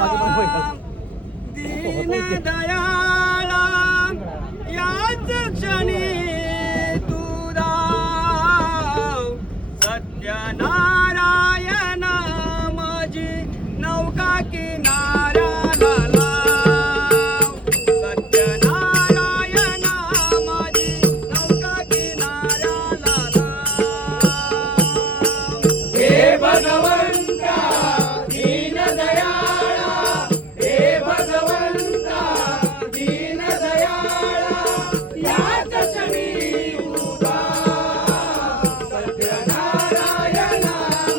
भगवंता दीन दयाळा याच क्षणी तुरा सत्यनारायण माझी नौका किनाऱ्याला लाव. सत्यनारायण माझी नौका किनाऱ्याला लाव. हे भगवंता दीन दयाळा, हे भगवंता दीन दयाळा याच क्षणी उभा. सत्यनारायण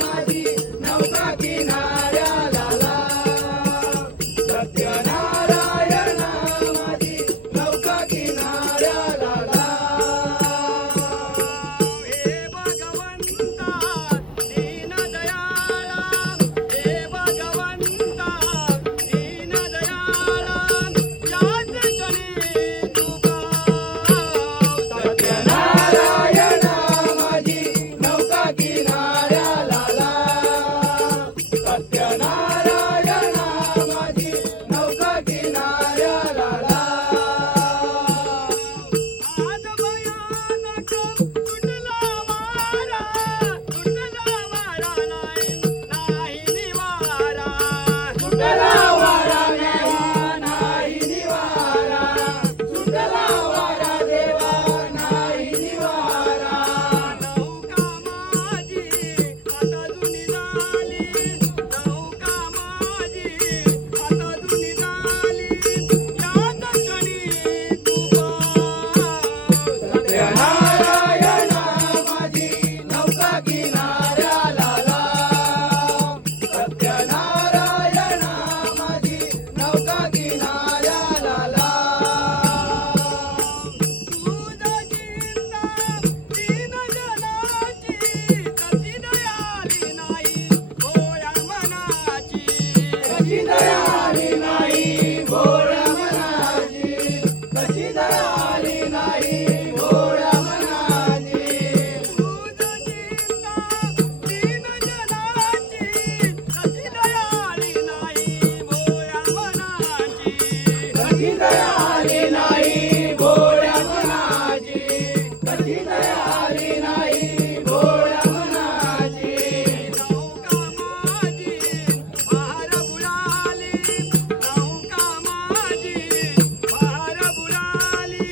माझी नौका किनाऱ्याला लाव. सत्यनारायण माझी नौका किनाऱ्याला लाव. हे भगवंता दीन दयाळा, हे भगवंता दीन दयाळा याच क्षणी तुका. सत्यनारायण माझी नौका किनाऱ्याला लाव. सत्यनारायण माझी नौका किनाऱ्याला लाव. आज भयानक सुटला वारा, सुटला वारा नाही निवारा. सुटला वारा देवा नाही निवारा, सुटला वारा देवा नाही निवारा. नौका माझी आता जुनी झाली, नौका माझी आता जुनी झाली याच क्षणी तुका. सत्यनारायण माझी नौका किनाऱ्याला लाव. सत्यनारायण माझी नौका किनाऱ्याला लाव. तुझा चिंता दीन जनाची कशी दयाळी नाही भोळ्या मनाची. कशी दयाळी नाही भोळ्या मनाची, कशी दयाळी नाही भोळ्या मनाची. तुझा चिंता दीन जनाची कशी दयाळी नाही भोळ्या मनाची. कशी दयाळी नाही भोळ्या मनाची, कशी दयाळी नाही भोळ्या मनाची. नौका माझी बहार बुडाली, नौका माझी बहार बुडाली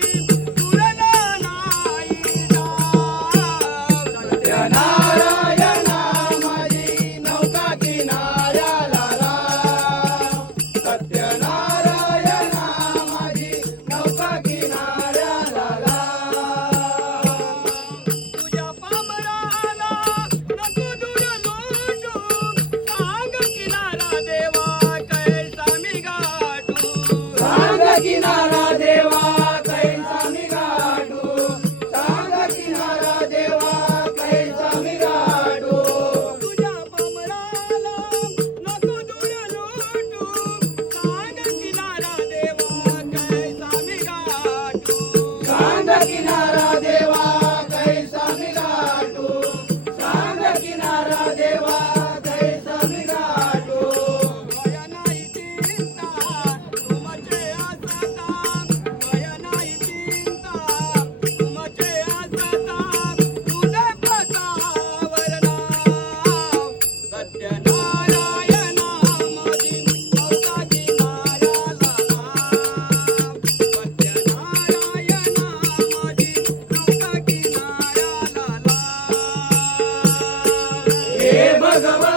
तुरला नाही डाव. सत्यनारायण माझी नौका किनाऱ्याला लाव. सत्यनारायण माझी नौका किनाऱ्याला लाव. तुझ्या पामराला नको दूर लोटू, सांग किनारा देवा कैसा मी गाठू. सांग किनारा देवा कैसा मी गाठू, सांग किनारा देवा कैसा मी गाठू. तुझ्या पामराला नको दूर लोटू, सांग किनारा देवा कैसा मी गाठू. सांग किनारा देवा कैसा मी गाठू, सांग किनारा देवा कैसा मी गाठू. भय नाही चिंता तुमचे असता, भय नाही चिंता तुमचे असता तुझे पसावर नाव. सत्यनारायण माझी नौका किनाऱ्याला लाव. सत्यनारायण माझी नौका किनाऱ्याला लाव. हे भगवंता